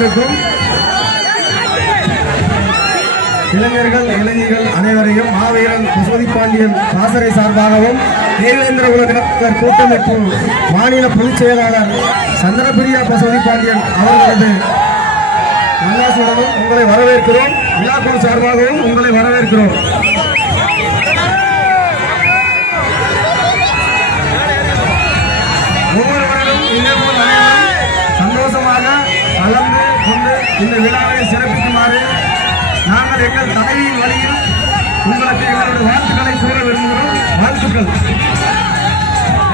வந்திருக்கும் இளைஞர்கள் இளைஞர்கள் அனைவரையும் மாவீரன் பசுபதி பாண்டியன் பாசறை சார்பாகவும் தேவேந்திர குலதேவர் கூட்டமைப்பு மாநில பொதுச் செயலாளர் சந்திரபிரியா பசுபதி பாண்டியன் அவர்களது உல்லாசுடனும் உங்களை வரவேற்கிறோம். விழாக்குழு சார்பாகவும் உங்களை வரவேற்கிறோம். ஒவ்வொருவரும் இதேபோல் சந்தோஷமாக கலந்து கொண்டு இந்த விழாவை சிறப்பிக்குமாறு நாங்கள் எங்கள் தலைவியின் வழியில் உங்களுக்கு எங்களுடைய வாழ்த்துக்களை கூற விரும்புகிறோம். வாழ்த்துக்கள்.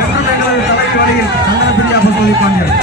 என்றும் எங்களது தலைவி வழியில் சந்தன பிரியா பசுபதி பாண்டியன்.